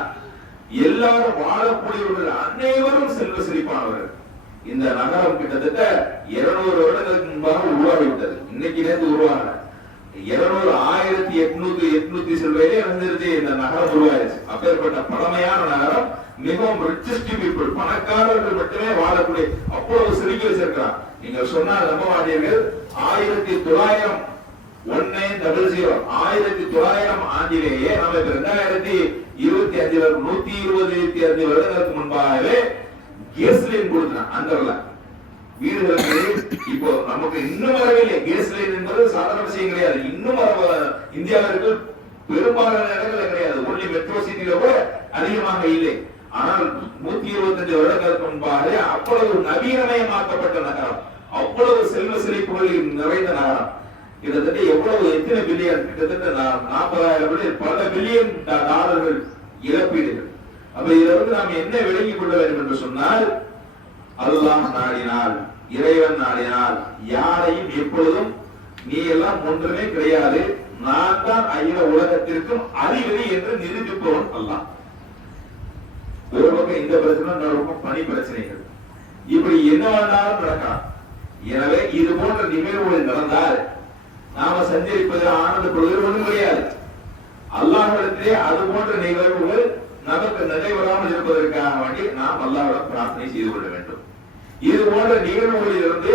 எல்லாரும் வாழக்கூடியவர்கள் அனைவரும் செல்வ செழிப்பானவர்கள். இந்த நகரம் கிட்டத்தட்ட 200 வருடங்களுக்கு முன்பாக உருவாகிவிட்டது. இன்னைக்கு நேரத்து உருவாகல. 200 1800 செல்வையிலே வந்துருச்சு இந்த நகரம் உருவாயிருச்சு. அப்பேற்பட்ட பழமையான நகரம், மிகவும் ரிச்சஸ்ட் பீப்புள், பணக்காரர்கள் மட்டுமே வாழக்கூடிய அவ்வளவு செழிக்க வச்சிருக்கிறான். நீங்க சொன்னால் நம்ப மாட்டீர்கள். 1900 ஆண்டிலேயே நம்ம 2025 125 வருடங்களுக்கு முன்பாகவே கேஸ்லைன் கொடுத்தான் அந்தர்ல வீடுகளுக்கு. இப்போ நமக்கு இன்னும் வரவில்லை. கேஸ்லைன் என்பது சாதாரண விஷயம் கிடையாது. இன்னும் இந்தியாவிற்கு பெரும்பாலான இடங்கள் கிடையாது. ஒன்லி மெட்ரோ சிட்டியில கூட அதிகமாக இல்லை. ஆனால் 125 வருடங்களுக்கு முன்பாக அவ்வளவு நவீனமயமாக்கப்பட்ட நகரம், அவ்வளவு செல்வ செழிப்புகளில் நிறைந்த நகரம். கிட்டத்தட்ட எத்தனை பில்லியன், கிட்டத்தட்ட 40,000 பல பில்லியன் டாலர்கள் இழப்பீடுகள். அப்ப இதிலிருந்து நாம் என்ன விளங்கிக் கொள்ள வேண்டும் என்று சொன்னால், அல்லாஹ் நாடினால், இறைவன் நாடினால் யாரையும் எப்பொழுதும் நீ எல்லாம் ஒன்றுமே கிடையாது, நான் தான் அகில உலகத்திற்கும் அதிபதி என்று நிரூபிப்பவன் அல்லாஹ். ஒரு பக்கம் இந்த பிரச்சனை, இன்னொரு பக்கம் பணி பிரச்சனைகள், இப்படி என்ன வேண்டாலும் நடக்கலாம். எனவே இது போன்ற நிகழ்வுகள் நடந்தால் நாம சஞ்சரிப்பதில் ஆனந்தப்படுவது ஒன்றும் கிடையாது. அல்லாஹ்விடத்திலே அது போன்ற நிகழ்வுகள் நமக்கு நடைபெறாமல் இருப்பதற்காக வேண்டி நாம் அல்லாஹ்விடம் பிரார்த்தனை செய்து கொள்ள வேண்டும். இது போன்ற நிகழ்வுகளில் இருந்து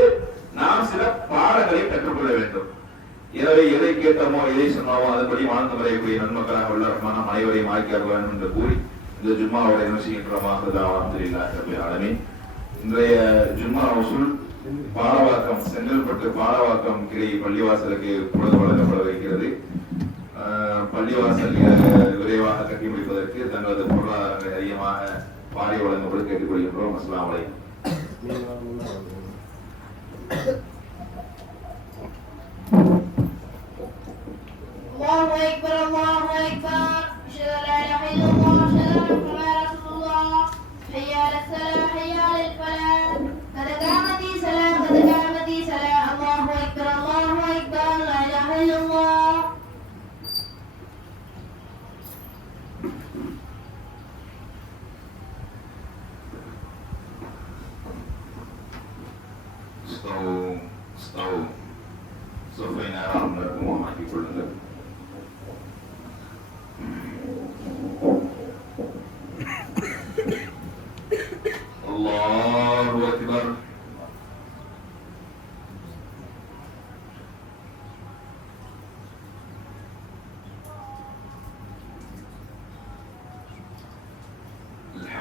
நாம் சில பாடங்களை கற்றுக்கொள்ள வேண்டும். எனவே எதை கேட்டோமோ எதை சொன்னோமோ அதன்படி வாழ்ந்து வரையக்கூடிய நன்மக்களாக உள்ள ரஹ்மான் அனைவரையும் ஆக்கியாக வேண்டும் என்று கூறி இந்த ஜும்மாவுடைய நிகழ்ச்சியின் இன்றைய ஜும்மா வசூல் பாலவாக்கம், செங்கல்பட்டு பாலவாக்கம் கிளை பள்ளிவாசலுக்கு பொழுது வழங்கப்பட இருக்கிறது. பள்ளிவாசல் விரைவாக கட்டி முடிப்பதற்கு தங்களது பொருளாதாரங்களை அதிகமாக பாரி வழங்கும்படி கேட்டுக்கொள்கின்றோம். அஸ்ஸலாமு அலைக்கும். الله أكبر الله أكبر أشهد أن لا إله إلا الله أشهد أن محمدا رسول الله حي على الصلاة حي على الفلاح قد قامت الصلاة قد قامت الصلاة الله أكبر لا إله إلا الله.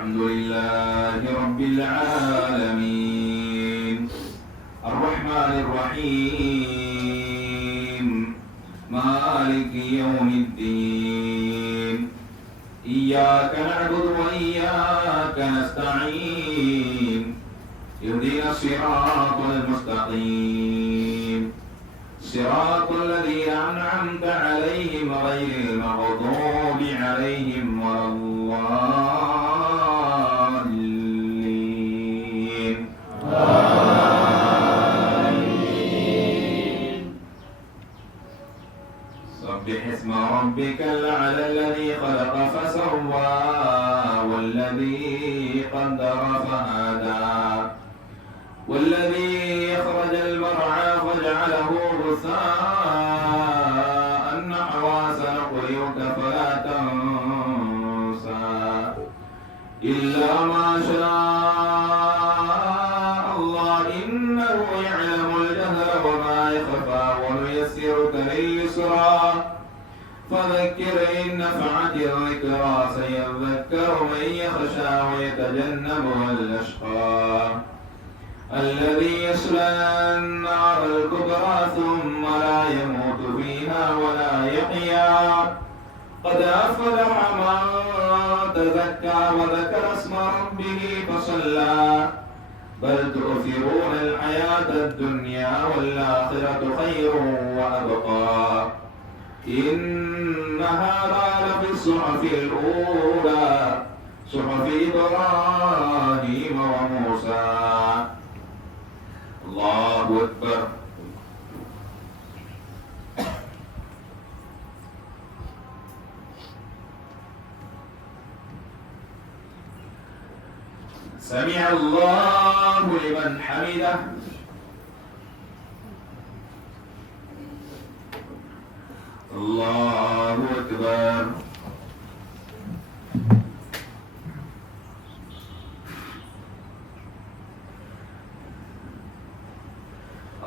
الحمد لله رب العالمين الرحمن الرحيم مالك يوم الدين إياك نعبد وإياك نستعين اهدنا الصراط المستقيم صراط الذين أنعمت عليهم غير المغضوب عليهم ولا الضالين آمين سبح اسم ربك الأعلى الذي خلق فسوى والذي قدر فهدى والذي أخرج المرعى فجعله غثاء نحوا سنقرئك فلا تنسى إلا ما شاء الله إنه يعلم الجهر وما يخفى ونيسرك لليسرى فذكر إن نفعت الذكرى سيذكر من يخشى ويتجنبها الأشقى الذي يصلى النار الكبرى ثم لا يموت فيها ولا يحيا قد أفلح من تزكى وذكر اسم ربه فصلى بل تؤثرون الحياة الدنيا والآخرة خير وأبقى إن هذا لفي الصحف الأولى صحف إبراهيم وموسى الله أكبر سمع الله لمن حمده الله أكبر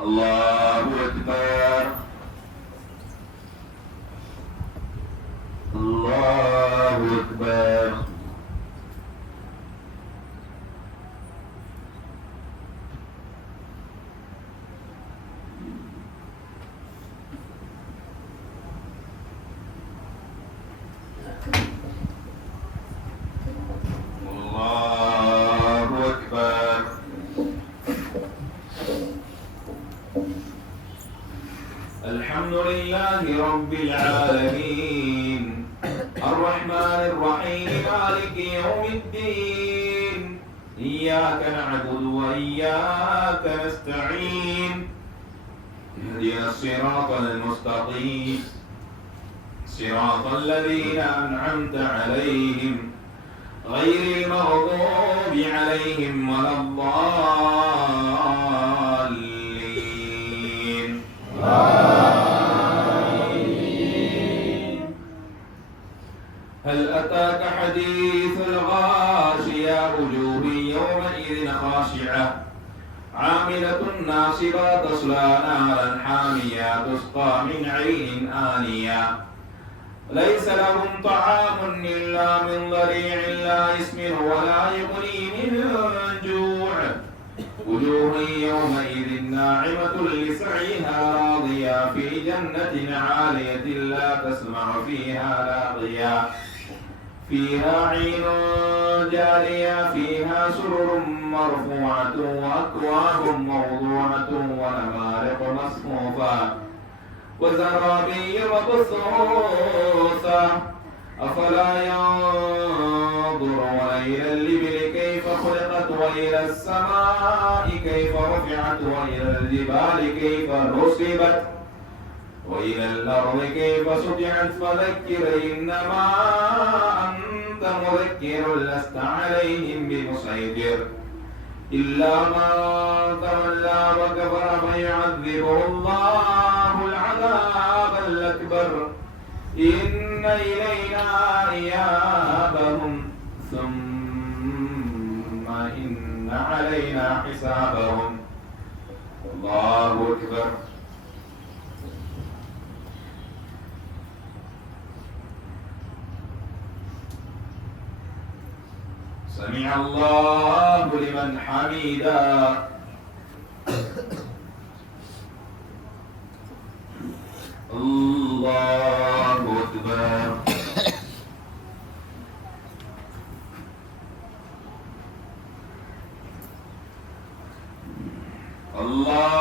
الله أكبر الله أكبر الله أكبر الحمد لله رب العالمين الرحمن الرحيم مالك يوم الدين إياك نعبد وإياك نستعين اهدنا الصراط المستقيم صراط الذين أنعمت عليهم غير المغضوب عليهم ولا الضالين آمين هل أتاك حديث الغاشية وجوه يومئذ خاشعة عاملة ناصبة تصلى نارا حامية تسقى من عين آنية ليس لهم طعام إلا من ضريع لا يسمن ولا يغني من جوع وجوه يومئذ ناعمة لسعيها راضية في جنة عالية لا تسمع فيها لاغية فيها عين جارية فيها سرر مرفوعة وأكواب موضوعة ونمارق مصفوفة وزرابي مبثوثة أفلا ينظرون إلى الإبل كيف خلقت وإلى السماء كيف رفعت وإلى الجبال كيف نصبت وإلى الأرض كيف سطحت فذكر إنما أنت مذكر لست عليهم بمسيطر إلا من تولى وكفر فيعذبه الله العذاب الأكبر إن إلينا إيابهم ثم إن علينا حسابهم الله أكبر سمع الله لمن حمده. الله أكبر. الله